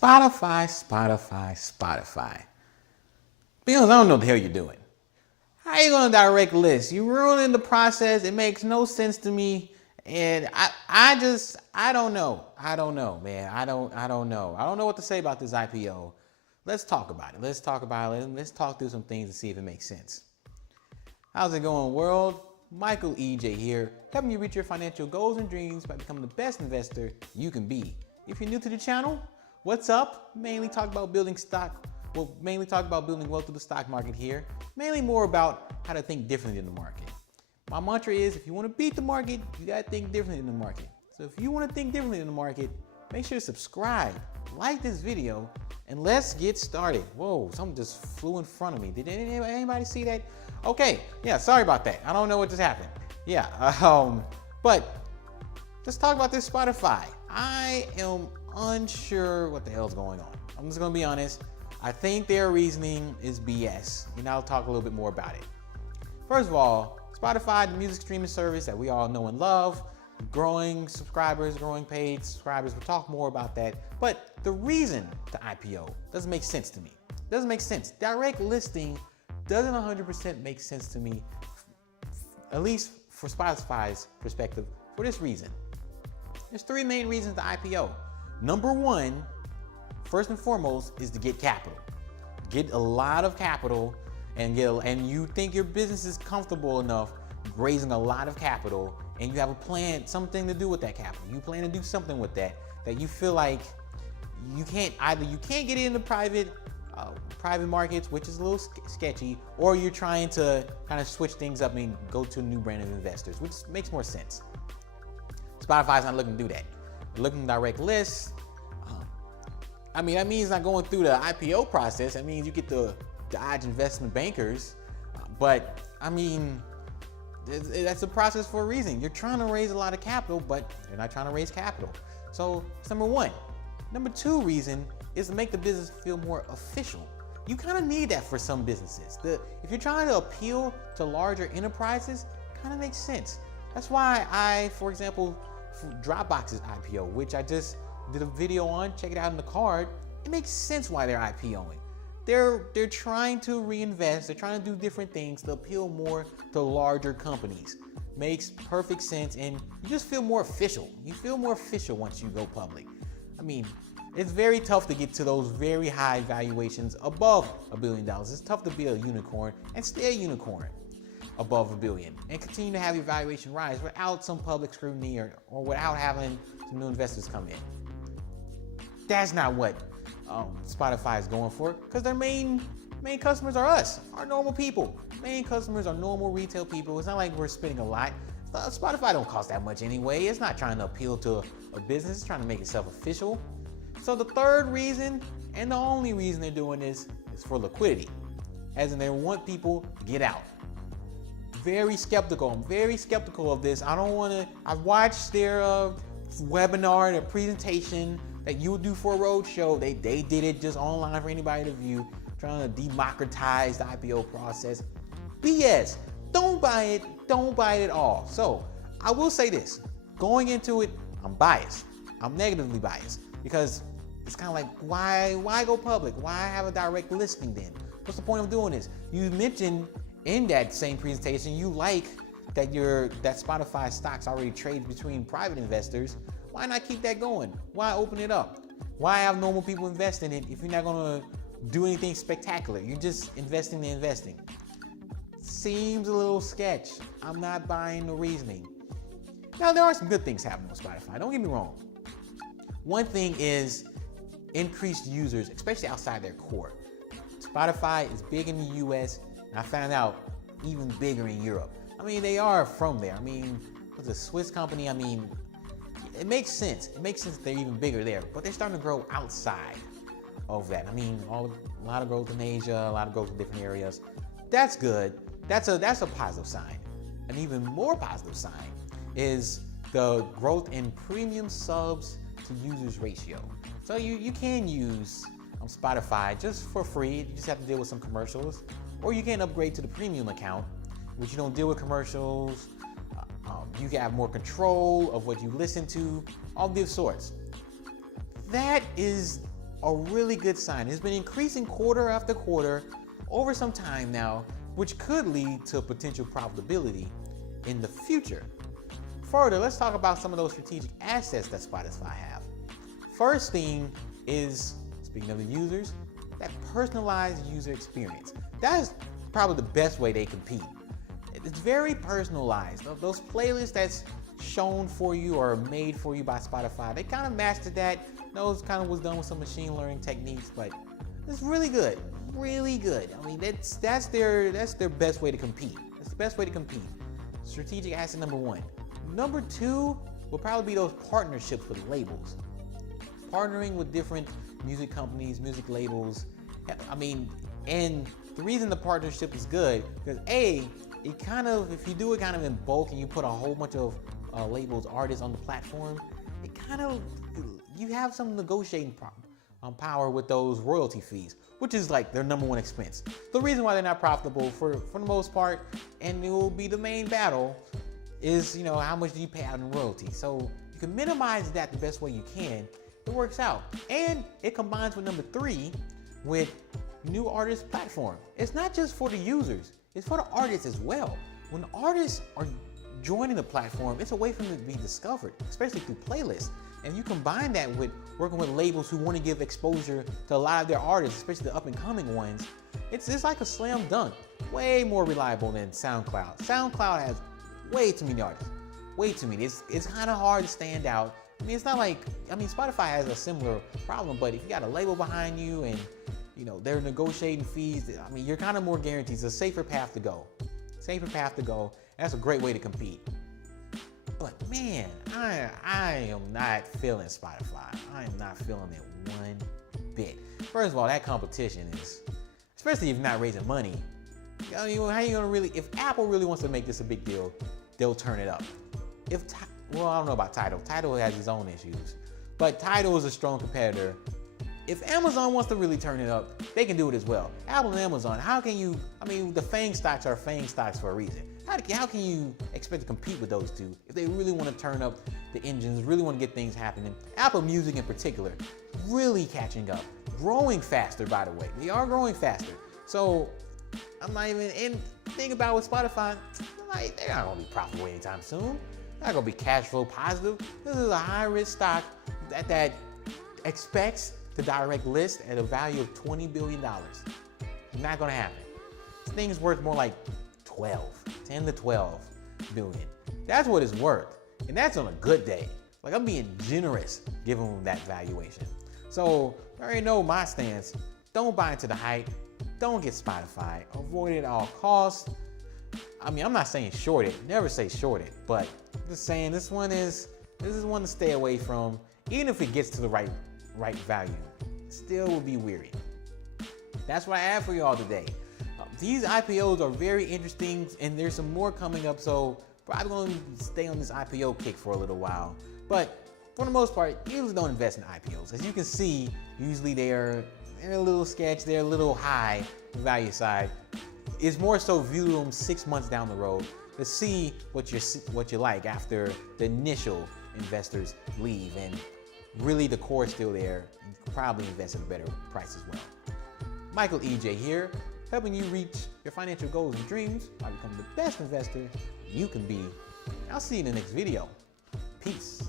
Spotify. Because I don't know what the hell you're doing. How are you gonna direct list? You're ruining the process. It makes no sense to me. And I don't know. I don't know, man. I don't know. I don't know what to say about this IPO. Let's talk about it. Let's talk through some things and see if it makes sense. How's it going, world? Michael EJ here, helping you reach your financial goals and dreams by becoming the best investor you can be. If you're new to the channel, what's up? Mainly talk about building wealth through the stock market here. Mainly more about how to think differently than the market. My mantra is, if you want to beat the market, you gotta think differently than the market. So if you want to think differently than the market, make sure to subscribe, like this video, and let's get started. Whoa, something just flew in front of me. Did anybody see that? Okay, yeah, sorry about that. I don't know what just happened. Yeah, but let's talk about this Spotify. I am unsure what the hell's going on. I'm just gonna be honest. I think their reasoning is BS, and I'll talk a little bit more about it. First of all, Spotify, the music streaming service that we all know and love, growing subscribers, growing paid subscribers. We'll talk more about that. But the reason to IPO doesn't make sense to me. Doesn't make sense. Direct listing doesn't 100% make sense to me, at least for Spotify's perspective, for this reason. There's three main reasons to IPO. Number one, first and foremost, is to get capital. Get a lot of capital, and you think your business is comfortable enough raising a lot of capital, and you have a plan, something to do with that capital. You plan to do something with that you feel like you can't get into private markets, which is a little sketchy, or you're trying to kind of switch things up and go to a new brand of investors, which makes more sense. Spotify's not looking to do that. They're looking to direct lists. That means not going through the IPO process. That means you get to dodge investment bankers. But that's a process for a reason. You're trying to raise a lot of capital, but you're not trying to raise capital. So that's number one. Number two reason is to make the business feel more official. You kind of need that for some businesses. If you're trying to appeal to larger enterprises, it kind of makes sense. That's why for example, Dropbox's IPO, which I just did a video on, check it out in the card. It makes sense why they're IPOing. They're trying to reinvest, they're trying to do different things to appeal more to larger companies. Makes perfect sense, and you just feel more official. You feel more official once you go public. It's very tough to get to those very high valuations above $1 billion. It's tough to be a unicorn and stay a unicorn above $1 billion and continue to have your valuation rise without some public scrutiny or without having some new investors come in. That's not what Spotify is going for, because their main customers are us, our normal people. Main customers are normal retail people. It's not like we're spending a lot. Spotify don't cost that much anyway. It's not trying to appeal to a business. It's trying to make itself official. So the third reason, and the only reason they're doing this, is for liquidity, as in they want people to get out. Very skeptical. I'm very skeptical of this. I've watched their webinar, their presentation that you would do for a road show. They did it just online for anybody to view, trying to democratize the IPO process. BS. Don't buy it. Don't buy it at all. So I will say this, going into it, I'm biased. I'm negatively biased, because it's kind of like, why go public? Why have a direct listing then? What's the point of doing this? You mentioned in that same presentation, you like that Spotify stocks already trade between private investors. Why not keep that going? Why open it up? Why have normal people invest in it if you're not gonna do anything spectacular? You're just investing in investing. Seems a little sketch. I'm not buying the reasoning. Now, there are some good things happening with Spotify, don't get me wrong. One thing is increased users, especially outside their core. Spotify is big in the US, and I found out even bigger in Europe. They are from there. It's a Swiss company. It makes sense. It makes sense that they're even bigger there, but they're starting to grow outside of that. A lot of growth in Asia, a lot of growth in different areas. That's good. That's a positive sign. An even more positive sign is the growth in premium subs to users ratio. So you can use Spotify just for free. You just have to deal with some commercials, or you can upgrade to the premium account, which you don't deal with commercials. You can have more control of what you listen to, all these sorts. That is a really good sign. It's been increasing quarter after quarter over some time now, which could lead to potential profitability in the future. Further, let's talk about some of those strategic assets that Spotify have. First thing is, speaking of the users, that personalized user experience. That is probably the best way they compete. It's very personalized. Those playlists that's shown for you or made for you by Spotify, they kind of mastered that. Those kind of was done with some machine learning techniques, but it's really good, really good. I mean, that's their best way to compete. That's the best way to compete. Strategic asset number one. Number two will probably be those partnerships with labels. Partnering with different music companies, music labels. I mean, and the reason the partnership is good, because it kind of, if you do it kind of in bulk and you put a whole bunch of labels, artists on the platform, it kind of, you have some negotiating power with those royalty fees, which is like their number one expense. The reason why they're not profitable for the most part, and it will be the main battle, is, you know, how much do you pay out in royalty? So you can minimize that the best way you can. It works out. And it combines with number three, with new artist platform. It's not just for the users, it's for the artists as well. When artists are joining the platform, it's a way for them to be discovered, especially through playlists. And you combine that with working with labels who want to give exposure to a lot of their artists, especially the up and coming ones. It's like a slam dunk. Way more reliable than SoundCloud. SoundCloud has way too many artists, way too many. It's kind of hard to stand out. I mean, it's not like, I mean, Spotify has a similar problem, but if you got a label behind you and, you know, they're negotiating fees, I mean, you're kind of more guaranteed. It's a safer path to go. Safer path to go. That's a great way to compete. But man, I am not feeling Spotify. I am not feeling it one bit. First of all, that competition is, especially if you're not raising money, how are you gonna really, if Apple really wants to make this a big deal, they'll turn it up. Well, I don't know about Tidal. Tidal has its own issues, but Tidal is a strong competitor. If Amazon wants to really turn it up, they can do it as well. Apple and Amazon, how can you, I mean, the FANG stocks are FANG stocks for a reason. How can you expect to compete with those two if they really want to turn up the engines, really want to get things happening? Apple Music in particular, really catching up, growing faster, by the way. They are growing faster. So I'm not even, and think about with Spotify, like, they're not gonna be profitable anytime soon. They're not gonna be cash flow positive. This is a high risk stock that expects to direct list at a value of $20 billion. Not gonna happen. This thing is worth more like 10 to 12 billion. That's what it's worth. And that's on a good day. Like, I'm being generous giving them that valuation. So you already know my stance. Don't buy into the hype. Don't get Spotify. Avoid it at all costs. I mean, I'm not saying short it. Never say short it. But I'm just saying this is one to stay away from. Even if it gets to the right value, it still will be weary. That's what I have for you all today. These IPOs are very interesting, and there's some more coming up, so probably going to stay on this IPO kick for a little while. But for the most part, usually don't invest in IPOs. As you can see, usually they're a little sketch, they're a little high value side. It's more so view them 6 months down the road to see what you like after the initial investors leave, and really the core is still there. You can probably invest at a better price as well. Michael EJ here, helping you reach your financial goals and dreams by becoming the best investor you can be. I'll see you in the next video. Peace.